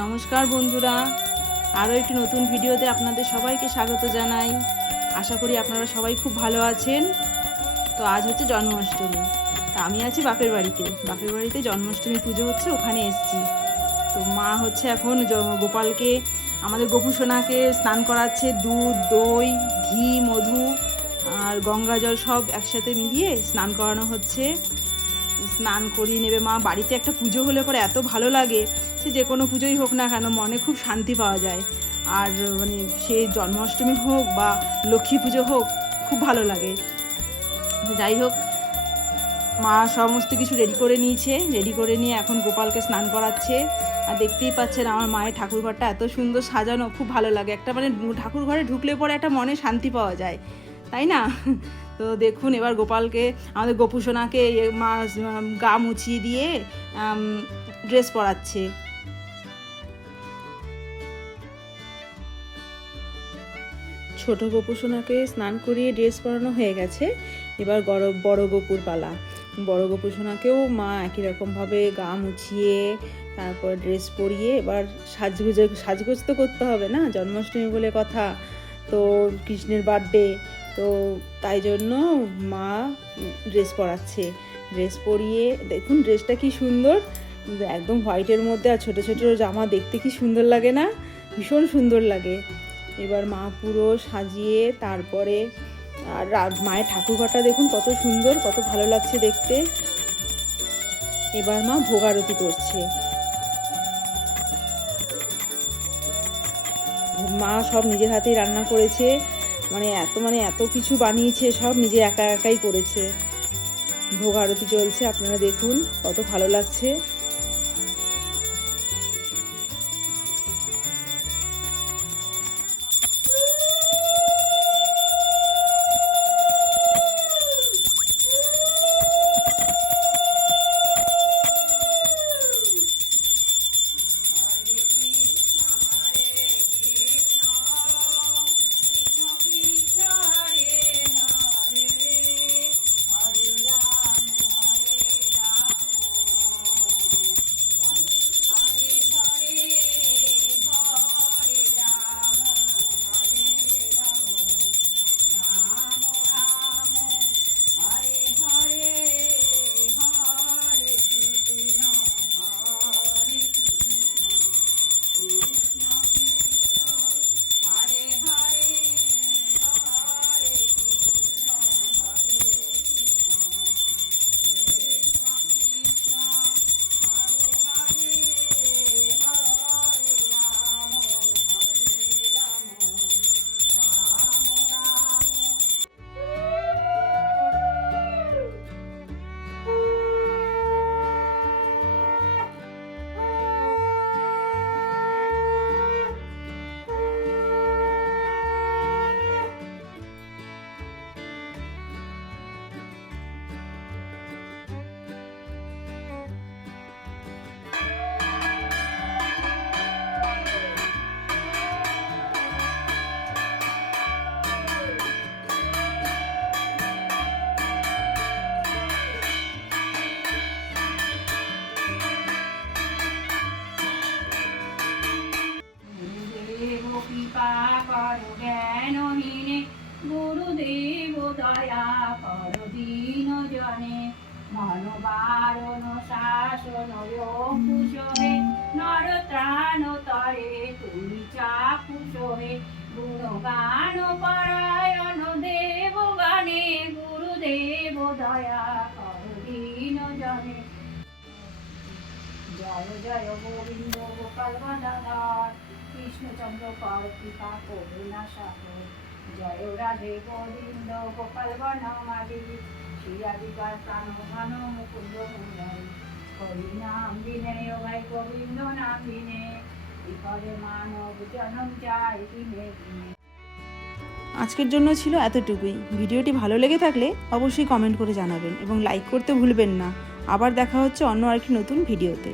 নমস্কার বন্ধুরা, আরও একটি নতুন ভিডিওতে আপনাদের সবাইকে স্বাগত জানাই। আশা করি আপনারা সবাই খুব ভালো আছেন। তো আজ হচ্ছে জন্মাষ্টমী। তা আমি আছি বাপের বাড়িতে জন্মাষ্টমী পুজো হচ্ছে, ওখানে এসেছি। তো মা হচ্ছে এখন গোপালকে, আমাদের গোপু সোনাকে স্নান করাচ্ছে। দুধ, দই, ঘি, মধু আর গঙ্গা জল সব একসাথে মিলিয়ে স্নান করানো হচ্ছে। স্নান করিয়ে নেবে মা। বাড়িতে একটা পুজো হলে পরে এত ভালো লাগে, সে যে কোনো পুজোই হোক না কেন, মনে খুব শান্তি পাওয়া যায়। আর মানে সে জন্মাষ্টমী হোক বা লক্ষ্মী পুজো হোক, খুব ভালো লাগে। যাই হোক, মা সমস্ত কিছু রেডি করে নিয়ে এখন গোপালকে স্নান করাচ্ছে। আর দেখতেই পাচ্ছেন আমার মায়ের ঠাকুরঘরটা এত সুন্দর সাজানো, খুব ভালো লাগে। একটা মানে ঠাকুর ঘরে ঢুকলে পরে একটা মনে শান্তি পাওয়া যায়, তাই না? তো দেখুন, এবার গোপালকে, আমাদের গোপু সোনাকে মা গা মুছিয়ে দিয়ে ড্রেস পরাচ্ছে। ছোট গোপু সোনাকে স্নান করিয়ে ড্রেস পরানো হয়ে গেছে। এবার বড় গোপুর পালা। বড় গোপু সোনাকেও মা একই রকমভাবে গা মুছিয়ে তারপর ড্রেস পরিয়ে এবার সাজগোজ তো করতে হবে না, জন্মাষ্টমী বলে কথা। তো কৃষ্ণের বার্থডে, তো তাই জন্য মা ড্রেস পরাচ্ছে। ড্রেস পরিয়ে দেখুন, ড্রেসটা কি সুন্দর, একদম হোয়াইটের মধ্যে, আর ছোটো ছোটো জামা, দেখতে কি সুন্দর লাগে না? ভীষণ সুন্দর লাগে। এবার মা পুরো সাজিয়ে তারপরে, আর মায়ের ঠাকুরঘরটা দেখুন কত সুন্দর, কত ভালো লাগছে দেখতে। এবার মা ভোগ আরতি করছে। মা সব নিজের হাতেই রান্না করেছে, মানে এত কিছু বানিয়েছে, সব নিজে একা একাই করেছে। ভোগ আরতি চলছে, আপনারা দেখুন কত ভালো লাগছে। গুরুদেব দয়া কর দীন জনে, মনোবারণ শাসন কুশে, নর ত্রাণ তরে তুমি চাকুশে, গুণগান পরায়ণ দেব গানে, গুরুদেব দয়া কর দীন জনে। জয় জয় গোবিন্দ গোপাল গদাধর, কৃষ্ণচন্দ্র কর কৃপা করুণা সাগর। জয় রাধে গোবিন্দ গোপাল বনমালী, শ্রীরাধিকার প্রাণ ঘন মুকুন্দ মুরারি। হরি নাম বিনে ও ভাই গোবিন্দ নাম বিনে, বিপদে মানব জনম যায় দিনে দিনে। আজকের জন্য ছিল এতটুকুই। ভিডিওটি ভালো লেগে থাকলে অবশ্যই কমেন্ট করে জানাবেন এবং লাইক করতে ভুলবেন না। আবার দেখা হচ্ছে অন্য আরেকটি নতুন ভিডিওতে।